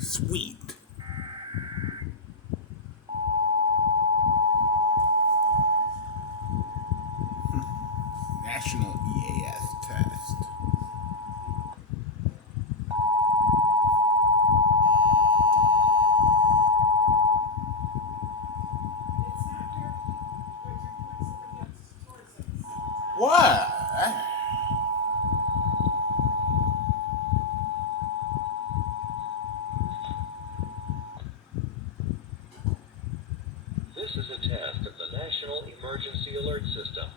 Sweet. National EAS test. What? This is a test of the National Emergency Alert System.